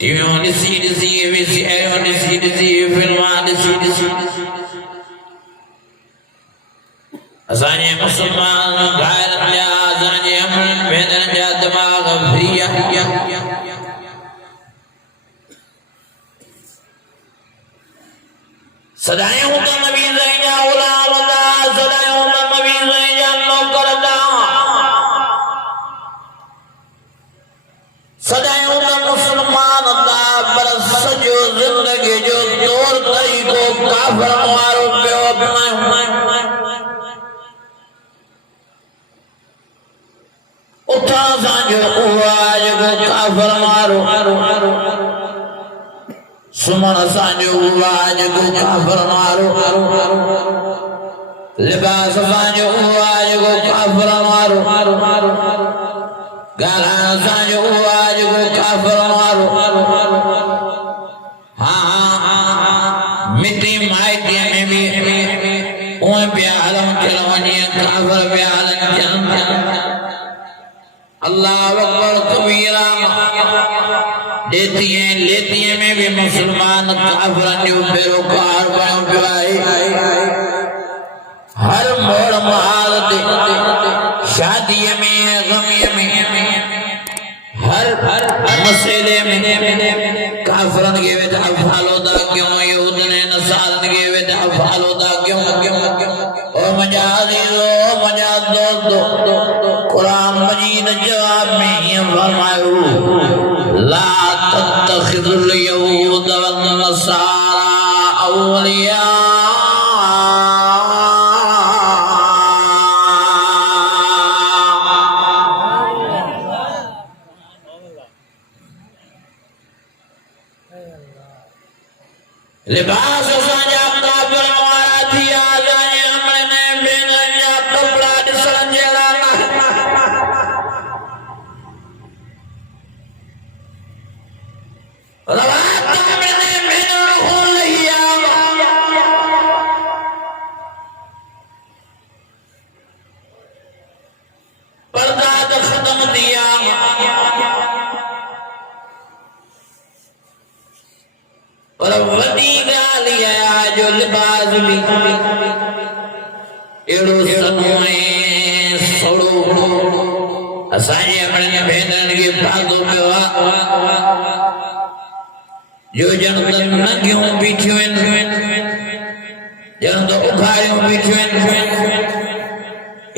टीवियों ॾिसी वीसीआर ॾिसी फिल्मां ॾिसी असांजे मुस्लमान भाइरनि जा असांजे अमन भेनरनि जा दिमाग़ फ्री सदायूं त नबी साईं जा ग़ुलाम था सदायूं त नबी साईं जा नौकर था सदायूं त मुस्लमान था पर सॼो ज़िंदगी जो तौर तरीक़ो काफ़िरनि वारो पियो उठा असांजो उहो आहे जेको काफ़िरनि वारो सुमण असांजो उहो आहे जेको काफ़िरनि वारो लिबास असांजो उहो आहे जेको काफ़िरनि वारो ॻाल्हाइण असांजो उहो आहे जेको काफ़िरनि वारो हा मिटी माइटीअ में बि उहे पिया हलनि चलो वञे काफ़िर पिया हलनि चवनि अल्लाह अकबर कबीरा देतीअ लेतीअ में भी मुसलमान काफ़िरनि जो पैरोकार बणियो पियो आहे हर मोड़ महाल ते शादीअ में ग़मीअ में हर मसइले में काफ़िरनि खे वेठा फॉलो था कयूं यहूदनि नसारनि खे वेठा फॉलो था कयूं ओ मुंहिंजा अज़ीज़ो मुंहिंजा दोस्तो क़ुरान मजीद जवाब में हीअं फरमायो ला तत्तखिज़ुल यहूद वन्नसारा औलिया लिबास असांजा काफ़िरनि वारा थिया असांजे अमड़नि भेनरनि जा कपिड़ा ॾिसण जहिड़ा न पर्दा त ख़त्म थी विया पर वॾी ॻाल्हि इहा आहे जो लिबास बि अहिड़ो सनो ऐं सोढ़ो असांजे अमड़नि भेनरनि खे पातो पियो आहे जो ॼण त नंगियूं बीठियूं आहिनि ॼण त उघाड़ियूं बीठियूं आहिनि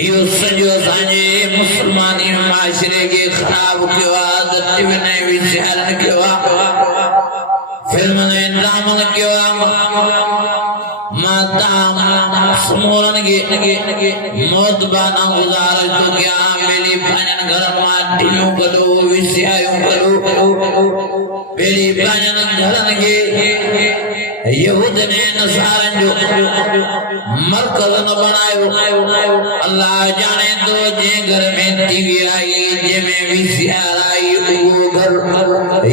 इहो सॼो असांजे मुस्लमानी माशरे खे ख़राब कयो आहे त टीवियुनि ऐं वीसीआरनि कयो आहे फिल्मनि ऐं ड्रामनि कयो आहे मां तव्हां समूरनि खे मौतबाना गुज़ारिश थो कयां ॿेड़ी पंहिंजनि घरनि मां टीवियूं कढो वीसीआरियूं कढो ॿेड़ी पंहिंजनि घरनि खे यहूदनि नसारनि जो मरकज़ न बणायो अल्लाह ॼाणे थो जंहिं घर में टीवी आई जंहिंमें वीसीआर आई उहो घर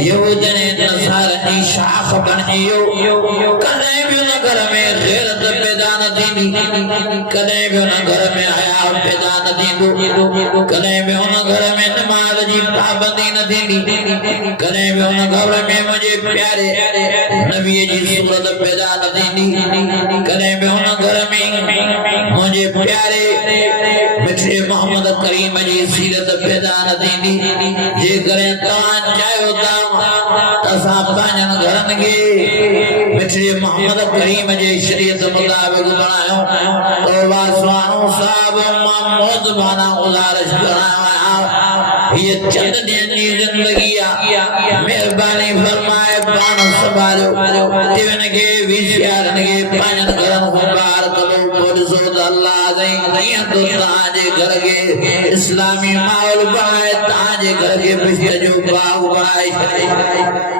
यहूदनि नसारनि जी शाख बणिजी वियो कॾहिं बि उन घर में ग़ैरत पैदा न थींदी कॾहिं बि उन घर में हया पैदा न थींदो कॾहिं बि उन घर में नमाज़ जी पाबंदी न थींदी कॾहिं बि उन घर में मुंहिंजे प्यारे नबीअ जी सूरत पैदा न थींदी कॾहिं बि उन घर में मुंहिंजे प्यारे मिठड़े मोहम्मद करीम जी सीरत पैदा न थींदी जेकॾहिं तव्हां चाहियो था त असां पंहिंजनि घरनि खे मिठड़े मोहम्मद करीम जे शरीयत मुताबिक़ बणायूं तौबा सुभाणो साहब मां मौतबाना गुज़ारिश करां ये चंद ॾींहंनि जी ज़िंदगी आहे महिरबानी फरमाए पाण संभालियो टीवियुनि खे वीसीआरनि खे पंहिंजनि घरनि खां ॿाहिरि कढो पोइ ॾिसो त अल्लाह साईं कीअं थो तव्हांजे घर खे इस्लामी माहौल बणाए तव्हांजे घर खे बिश्त जो बाग बणाए छॾे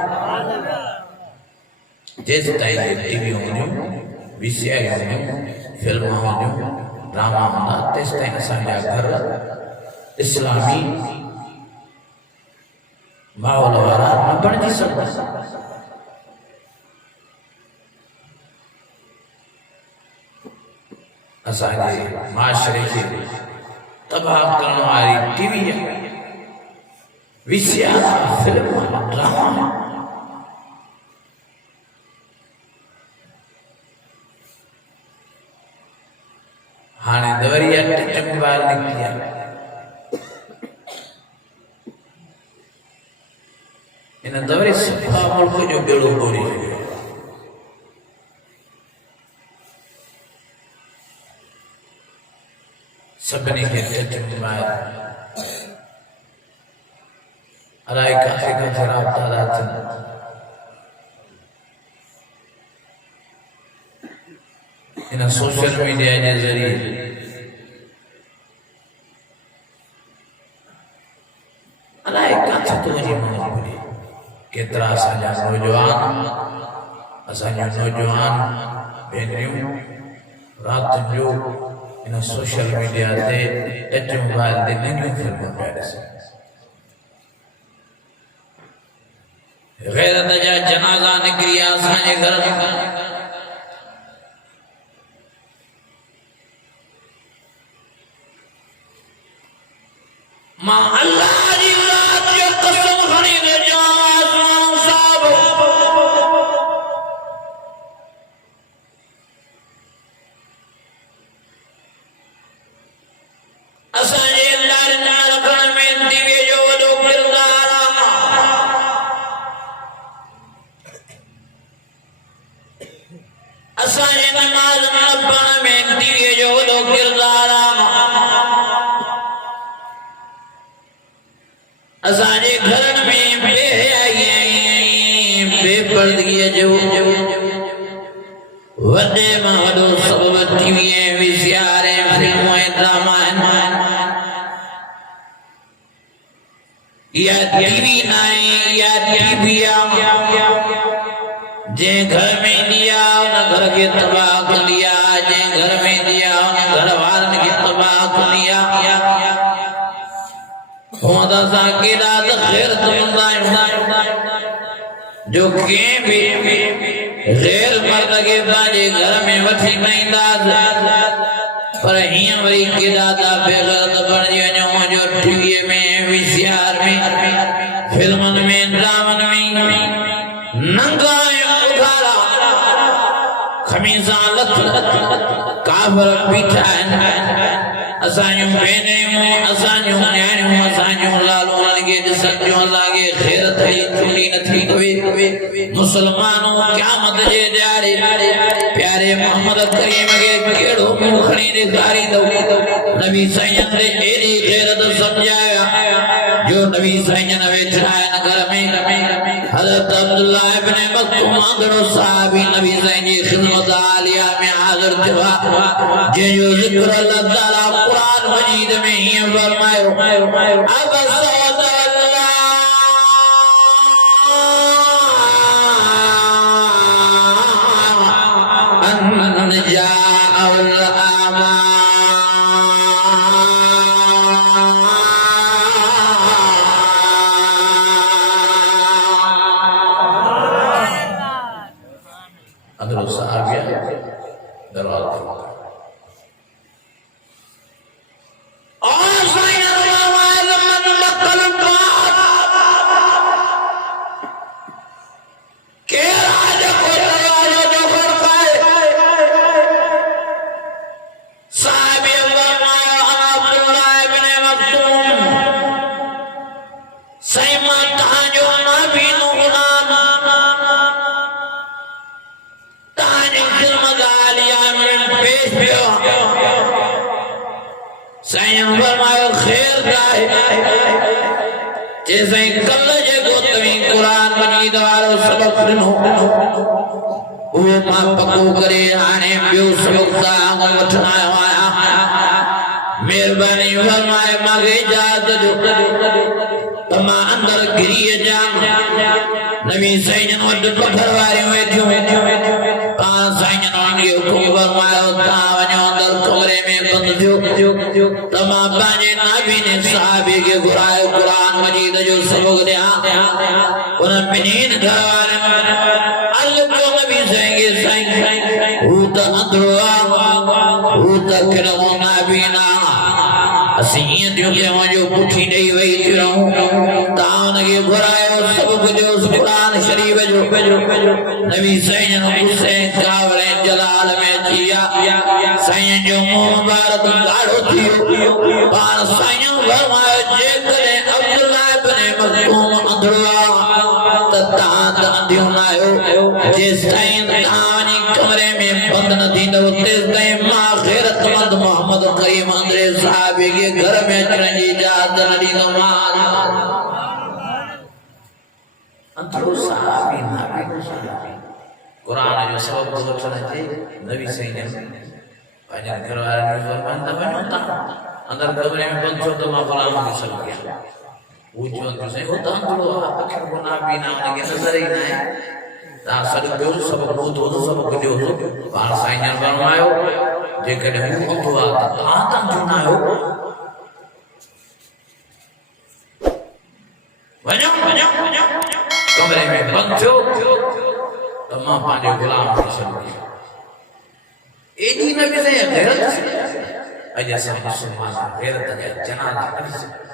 जेसिताईं टीवियूं हूंदियूं वीसीआर हूंदियूं फिल्मां हूंदियूं ड्रामा हूंदा तेसिताईं असांजा घर इस्लामी माहौल वारा न बणिजी सघंदा असांजे माशरे खे तबाह करण वारी टीवी वीसीआर फिल्म ड्रामा हाने दवरिया टिचंबाल निकिया इन दवरी सफा मुल्क जो बेड़ो बोरी सबने के टिचंबाल अलाए काहे का खराब तादाद इन सोशल मीडिया के जरिए अलाए काथे तो वही मजबूरी केतरा असांजा नौजवान भेनियूं रात जो इन सोशल मीडिया ते टच मोबाइल ते नंढियूं फिल्मूं पिया ॾिसनि गैरत जा जनाज़ा निकिरी असांजे घर में मां अल्लाह जी रात जो कसम खणी ने आसमान साहब असांजे लाल रखण में दिवे जो वॾो किरदार असांजे नमाज़ पढ़ण में दिवे जो वॾो किरदार असांजे घरनि में बेपर्दगी जो वॾे मां वॾो सबब टीवी ऐं वीसीआर ऐं फिल्मूं ऐं ड्रामा या टीवी न आहे या टीवी आहे जंहिं घर में ईंदी आहे उन घर खे तबाह कंदी आहे जंहिं घर में ईंदी आहे उन घर वारनि खे तबाह कंदी आहे होदा सा केड़ा खैर तुमदा जो के भी गैर मर्द के बाजे घर में वठी नईंदा पर हिया वरी केड़ा दा बेगरत बणजी वञो जो टीवी में वीसीआर में फिल्मन में ड्रामन में नंगा उखाड़ा खमीसा लथ काफर पीठा असांजूं भेनरूं असांजूं न्याणियूं असांजूं लालूं लॻे ॾिसण जो अलाए ग़ैरत जी चूड़ी नथी पवे मुसलमानों क़यामत जे ॾियारे प्यारे मोहम्मद करीम खे कहिड़ो मुंहुं खणी ॾेखारींदो नबी साईं ते एॾी ग़ैरत सम्झाया जो नबी साईं वेठा आहिनि घर में हज़रत अब्दुल्लाह इब्न मक्तूम आंधड़ो साहबी नबी साईं जी ख़िदमत आलिया में हाज़िर थियो जंहिंजो ज़िक्र अल्लाह ताला कुरान मजीद में हीअं फरमायो जैसे कल जेको तवी कुरान मजीद वारो सबक ॾिनो उहो मां पको करे हाणे ॿियो सबक तव्हां वठण आयो आहियां महिरबानी फरमाए मूंखे इजाज़त ॾियो त मां अंदर घिरी अचां नबी साईं वटि पथर वारियूं वेठियूं पाण साईं खे हुकुम फरमायो तव्हां वञो अंदर कमरे में बंदि थियो त मां पंहिंजे नाबीन साहिबी खे घुरायो कुरान मजीद जो सबक ॾियां उन ॿिन्हिनि घर वारनि अर्ज़ु कयो नबी साईं खे साईं हू त अंधड़ो आहे हू त किरमो नाबीन आहे असीं दियो के जो पुठी नहीं वही थियो तान के घुरायो सब कुछ उस कुरान शरीफ जो नबी सैयद हुसैन कावले जलाल में जिया सैयद जो मुबारक गाढ़ो थियो पान सैयद फरमायो जे करे अब्दुल्ला इब्न मखदूम अंधड़ा तात अंधियो नायो जिस टाइम तानी कमरे में बंद न थी तो तेज टाइम मां गैरतमंद मोहम्मद करीम अंदरे साहब के घर में अचण जी इजाज़त न ॾींदो मां अंधरो साहबी नाबी कुरान जो सबब वचन थे नबी सैयद पंहिंजे घर वारनि खे फरमाइनि त वञो तव्हां अंदर कमरे में बंदि थियो त मां ग़ुलाम खे सॾु कयां हू चवनि साईं हो त अंधरो आहे अखियूं कोन बि न हुनखे नज़र ई न आहे तव्हां सॾु कयो सबक़ ॿुधो सबक़ ॾियो पाण साईं जन फरमायो जेकॾहिं हू अंधो आहे त तव्हां त अंधो न आहियो वञो कमरे में बंदि थियो त मां पंहिंजे ग़ुलाम खे सॾु कयां एॾी न बि साईं गैरत अॼु असां मुस्लमान गैरत जा जनाज़ा करे सघूं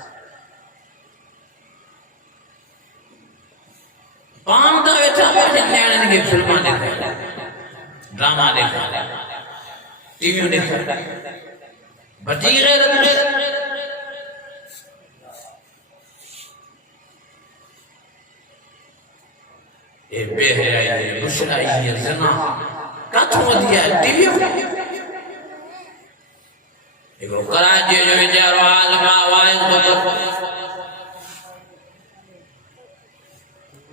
पान त वेठा पंहिंजे न्याणियुनि खे फिल्मां ॾेखारींदा ड्रामा ॾेखारींदा टीवियूं ॾेखारींदा बची गैरत ये बेहयाई है मुशराई है ज़ना काथों वधी आहे टीवी हिकिड़ो कराची जो वीचारो आलिम आवाज़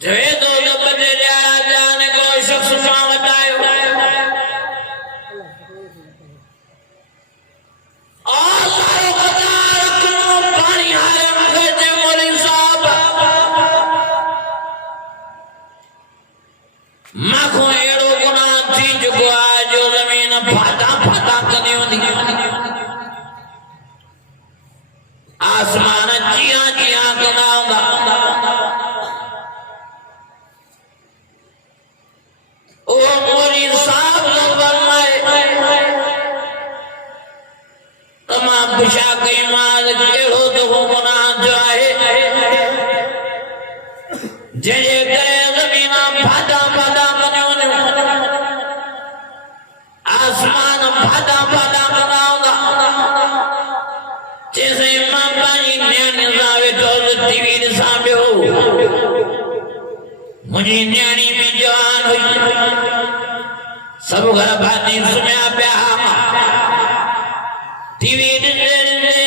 चवे थो त बदे जाने को शख्स मां वटायो सारो कतार रखनो पाणी हारे मूंखे चयो मौलवी साहब माखो अहिड़ो गुनाह थी चुको आहे जो ज़मीन फाटा कंदी हूंदी आसमान जिया कंदा हूंदा ओ मौलवी साहब जो फरमाए तमाम पुछा कई मां कहिड़ो त हो गुनाह जो आहे जंहिंजे करे ज़मीन फाटा कंदियूं आसमान फाटा कंदा हूंदा चइसई मां पंहिंजी न्याणीअ सां वेठो टीवी ॾिसां पियो मुंहिंजी न्याणी बि जवान हुई सब घर भाती सुम्हिया पिया टीवी ॾिसंदे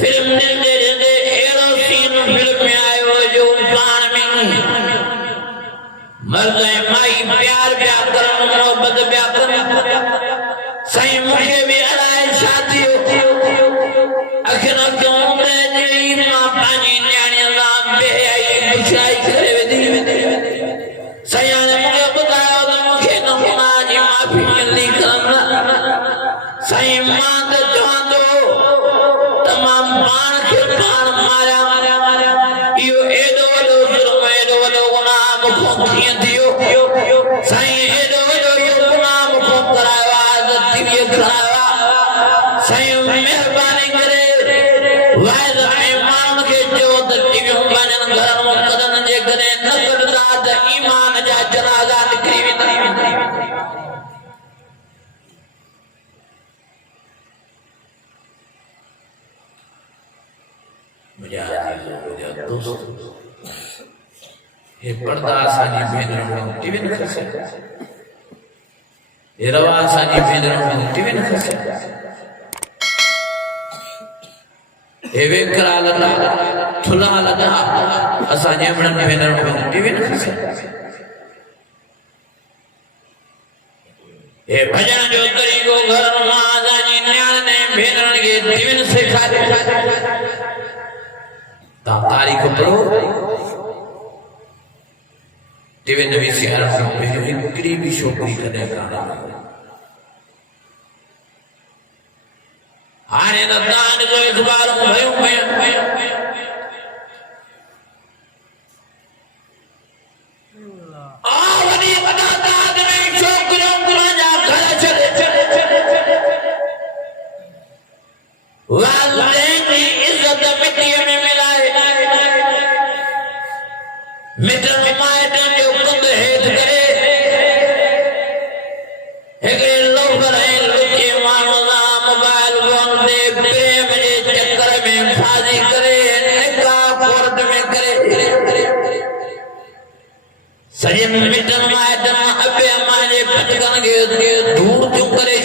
फिल्म ॾिसंदे अहिड़ो सीन फिल्म में आयो जो पाण में मर्द ऐं माई प्यार पिया करनि मोहबत पिया करनि साईं मूंखे बि अलाए छा थियो अखियुनि अखियूं चई मां पंहिंजी न्याणीअ सां बेहयाई मुशराई करे वेंदी साईं हाणे मूंखे ॿुधायो त मूंखे न गुनाह जी माफ़ी मिलंदी करनि साईं मां त चवां थो त मां पाण खे पाण मारियां इहो एॾो वॾो जुर्म एॾो वॾो गुनाह मूंखां कीअं थियो साईं एॾो वॾो इहो गुनाह मूंखां करायो आहे त टीवीअ करायो आहे साईं महिरबानी करे वाइद ऐं माण्हुनि खे चयो त टीवियूं पंहिंजनि घरनि में कदनि जे करे न कढंदा त ईमान जा जनाज़ा निकिरी वेंदा मुंहिंजा दोस्त हे पर्दा असांजी भेनरुनि में टीवी न करे सघंदा हे रवा असांजी भेनरुनि में टीवी न करे सघंदा हे वेकरा लटा थुला लटा असांजे भेनरुनि में टीवी न करे सघंदा हे भॼन जो तरीक़ो घर मां असांजी न्याणियुनि ऐं भेनरुनि खे टीवी न सेखारे तारीख पढ़ो टीवी नवी सियार हिकिड़ी बि छोकिरी कॾहिं कान हाणे त तव्हां जो इख़बारूं भयूं वॾी वॾा दाद में छोकिरियूं जा घर छॾे मिटन माइटन जो कंद हेठ करे हिकिड़े लोभर ऐं लुचे माण्हू सां मोबाइल फोन ते प्रेम जे चक्कर में फासी करे निकाह कोर्ट में करे सॼे मिटन माइटन अबे अम्मा जे पटकनि खे दूर थियूं करे